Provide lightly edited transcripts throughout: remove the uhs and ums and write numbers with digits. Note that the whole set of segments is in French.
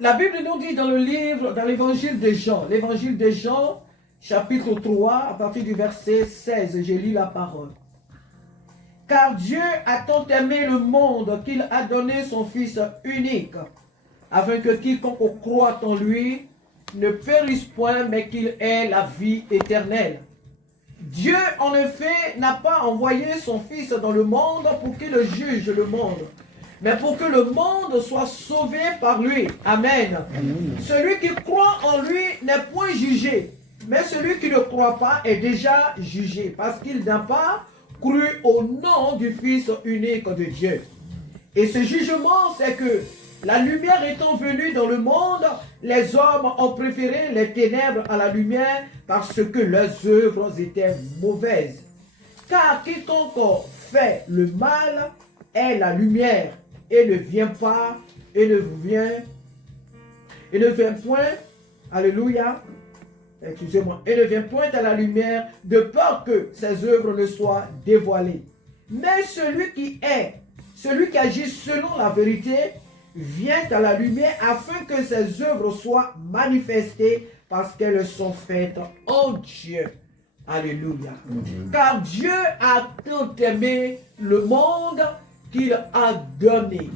La Bible nous dit dans le livre, dans l'évangile de Jean, chapitre 3, à partir du verset 16, j'ai lu la parole. Car Dieu a tant aimé le monde qu'il a donné son Fils unique, afin que quiconque croit en lui ne périsse point, mais qu'il ait la vie éternelle. Dieu, en effet, n'a pas envoyé son Fils dans le monde pour qu'il juge le monde, mais pour que le monde soit sauvé par lui. Amen. Amen. Celui qui croit en lui n'est point jugé, mais celui qui ne croit pas est déjà jugé, parce qu'il n'a pas cru au nom du Fils unique de Dieu. Et ce jugement, c'est que la lumière étant venue dans le monde, les hommes ont préféré les ténèbres à la lumière parce que leurs œuvres étaient mauvaises. Car quiconque fait le mal est la lumière et ne vient pas, et ne vient point, alléluia, excusez-moi, et ne vient point à la lumière de peur que ses œuvres ne soient dévoilées. Mais celui qui agit selon la vérité, vient à la lumière afin que ses œuvres soient manifestées parce qu'elles sont faites en Dieu. Alléluia. Car Dieu a tant aimé le monde qu'il a donné.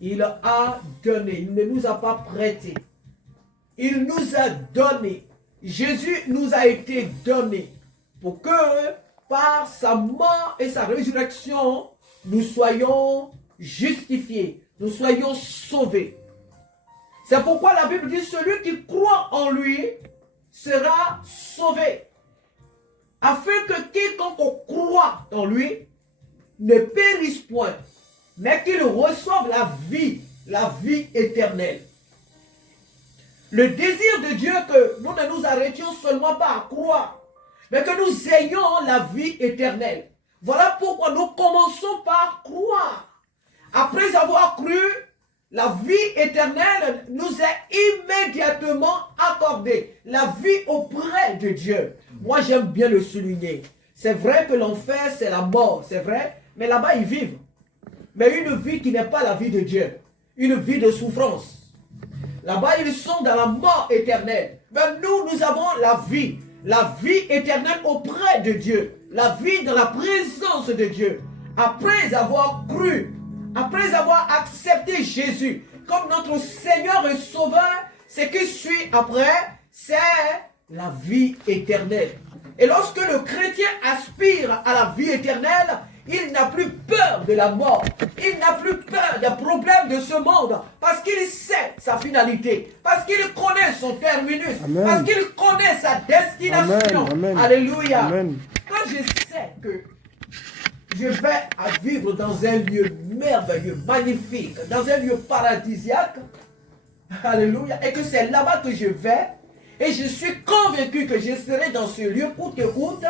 Il a donné. Il ne nous a pas prêté. Il nous a donné. Jésus nous a été donné pour que par sa mort et sa résurrection, nous soyons justifiés. Nous soyons sauvés. C'est pourquoi la Bible dit, celui qui croit en lui sera sauvé. Afin que quiconque croit en lui ne périsse point, mais qu'il reçoive la vie éternelle. Le désir de Dieu que nous ne nous arrêtions seulement pas à croire, mais que nous ayons la vie éternelle. Voilà pourquoi nous commençons par croire. Après avoir cru, la vie éternelle nous est immédiatement accordée. La vie auprès de Dieu. Moi, j'aime bien le souligner. C'est vrai que l'enfer, c'est la mort, c'est vrai. Mais là-bas, ils vivent. Mais une vie qui n'est pas la vie de Dieu. Une vie de souffrance. Là-bas, ils sont dans la mort éternelle. Mais nous avons la vie. La vie éternelle auprès de Dieu. La vie dans la présence de Dieu. Après avoir cru, après avoir accepté Jésus comme notre Seigneur et Sauveur, ce qui suit après, c'est la vie éternelle. Et lorsque le chrétien aspire à la vie éternelle, il n'a plus peur de la mort. Il n'a plus peur des problèmes de ce monde. Parce qu'il sait sa finalité. Parce qu'il connaît son terminus. Amen. Parce qu'il connaît sa destination. Amen. Amen. Alléluia. Amen. Quand je sais que je vais à vivre dans un lieu merveilleux, magnifique, dans un lieu paradisiaque, alléluia, et que c'est là-bas que je vais, et je suis convaincu que je serai dans ce lieu coûte que coûte,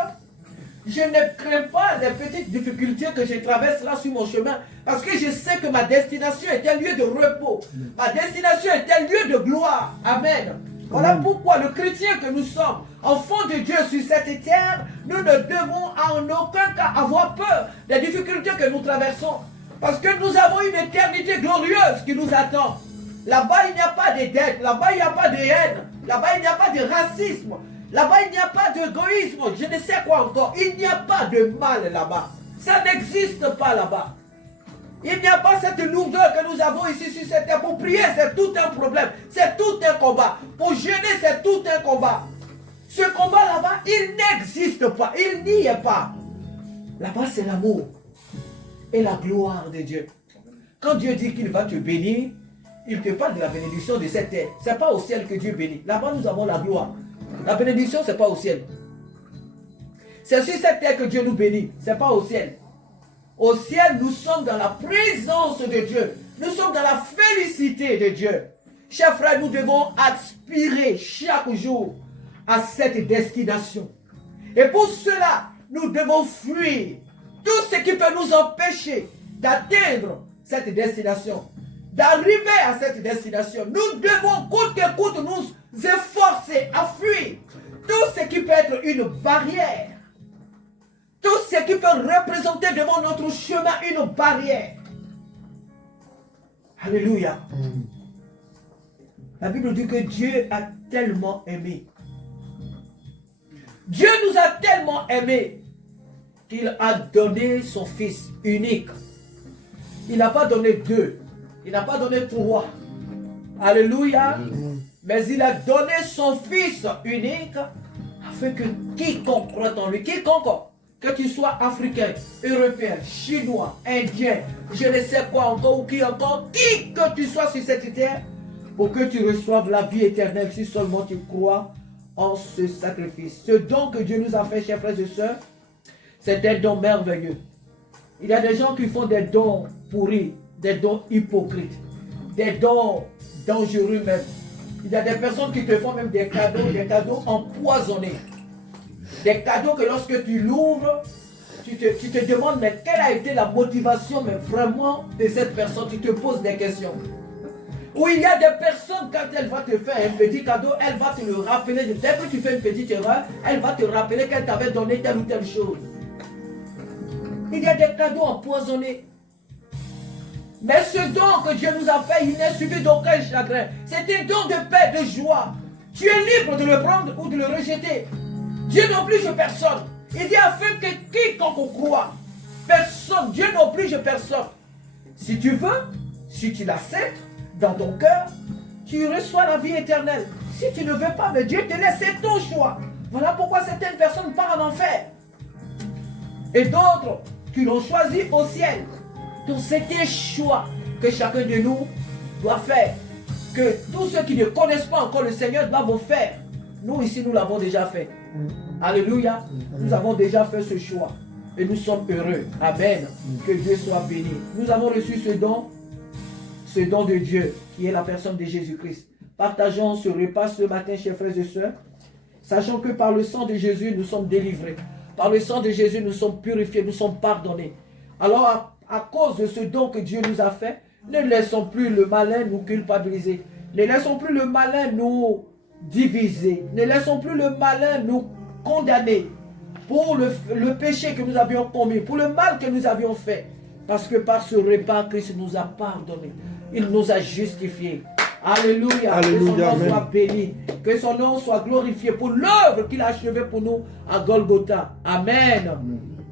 je ne crains pas des petites difficultés que je traverse là sur mon chemin, parce que je sais que ma destination est un lieu de repos, ma destination est un lieu de gloire. Amen. Voilà pourquoi le chrétien que nous sommes, enfants de Dieu sur cette terre, nous ne devons en aucun cas avoir peur des difficultés que nous traversons. Parce que nous avons une éternité glorieuse qui nous attend. Là-bas, il n'y a pas de dette, là-bas, il n'y a pas de haine, là-bas, il n'y a pas de racisme, là-bas, il n'y a pas d'égoïsme, je ne sais quoi encore. Il n'y a pas de mal là-bas. Ça n'existe pas là-bas. Il n'y a pas cette lourdeur que nous avons ici sur cette terre. Pour prier, c'est tout un problème. C'est tout un combat. Pour jeûner, c'est tout un combat. Ce combat là-bas, il n'existe pas. Il n'y est pas. Là-bas, c'est l'amour et la gloire de Dieu. Quand Dieu dit qu'il va te bénir, il te parle de la bénédiction de cette terre. Ce n'est pas au ciel que Dieu bénit. Là-bas, nous avons la gloire. La bénédiction, ce n'est pas au ciel. C'est sur cette terre que Dieu nous bénit. Ce n'est pas au ciel. Au ciel, nous sommes dans la présence de Dieu. Nous sommes dans la félicité de Dieu. Chers frères, nous devons aspirer chaque jour à cette destination. Et pour cela, nous devons fuir tout ce qui peut nous empêcher d'atteindre cette destination, d'arriver à cette destination. Nous devons, coûte que coûte, nous efforcer à fuir tout ce qui peut être une barrière. Tout ce qui peut représenter devant notre chemin une barrière. Alléluia. La Bible dit que Dieu a tellement aimé. Dieu nous a tellement aimés qu'il a donné son Fils unique. Il n'a pas donné deux. Il n'a pas donné trois. Alléluia. Mais il a donné son Fils unique afin que quiconque croit en lui, quiconque, que tu sois africain, européen, chinois, indien, je ne sais quoi encore ou qui encore, qui que tu sois sur cette terre, pour que tu reçoives la vie éternelle si seulement tu crois en ce sacrifice. Ce don que Dieu nous a fait, chers frères et sœurs, c'est un don merveilleux. Il y a des gens qui font des dons pourris, des dons hypocrites, des dons dangereux même. Il y a des personnes qui te font même des cadeaux empoisonnés. Des cadeaux que lorsque tu l'ouvres, tu te demandes mais quelle a été la motivation mais vraiment de cette personne. Tu te poses des questions. Ou il y a des personnes, quand elle va te faire un petit cadeau, elle va te le rappeler. Dès que tu fais une petite erreur, elle va te rappeler qu'elle t'avait donné telle ou telle chose. Il y a des cadeaux empoisonnés. Mais ce don que Dieu nous a fait, il n'est suivi d'aucun chagrin. C'est un don de paix, de joie. Tu es libre de le prendre ou de le rejeter. Dieu n'oblige personne. Il dit afin que quiconque croit, personne, Dieu n'oblige personne. Si tu veux, si tu l'acceptes dans ton cœur, tu reçois la vie éternelle. Si tu ne veux pas, mais Dieu te laisse, c'est ton choix. Voilà pourquoi certaines personnes partent en enfer. Et d'autres qui l'ont choisi au ciel. Donc c'est un choix que chacun de nous doit faire. Que tous ceux qui ne connaissent pas encore le Seigneur doivent faire. Nous ici, nous l'avons déjà fait. Alléluia. Nous avons déjà fait ce choix. Et nous sommes heureux. Amen. Que Dieu soit béni. Nous avons reçu ce don de Dieu, qui est la personne de Jésus-Christ. Partageons ce repas ce matin, chers frères et sœurs. Sachant que par le sang de Jésus, nous sommes délivrés. Par le sang de Jésus, nous sommes purifiés, nous sommes pardonnés. Alors, à cause de ce don que Dieu nous a fait, ne laissons plus le malin nous culpabiliser. Ne laissons plus le malin nous diviser. Ne laissons plus le malin nous condamner pour le péché que nous avions commis, pour le mal que nous avions fait. Parce que par ce repas, Christ nous a pardonné. Il nous a justifiés. Alléluia. Alléluia. Que son nom soit béni. Que son nom soit glorifié pour l'œuvre qu'il a achevée pour nous à Golgotha. Amen.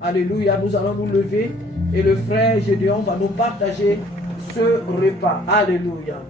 Alléluia. Nous allons nous lever et le frère Gédéon va nous partager ce repas. Alléluia.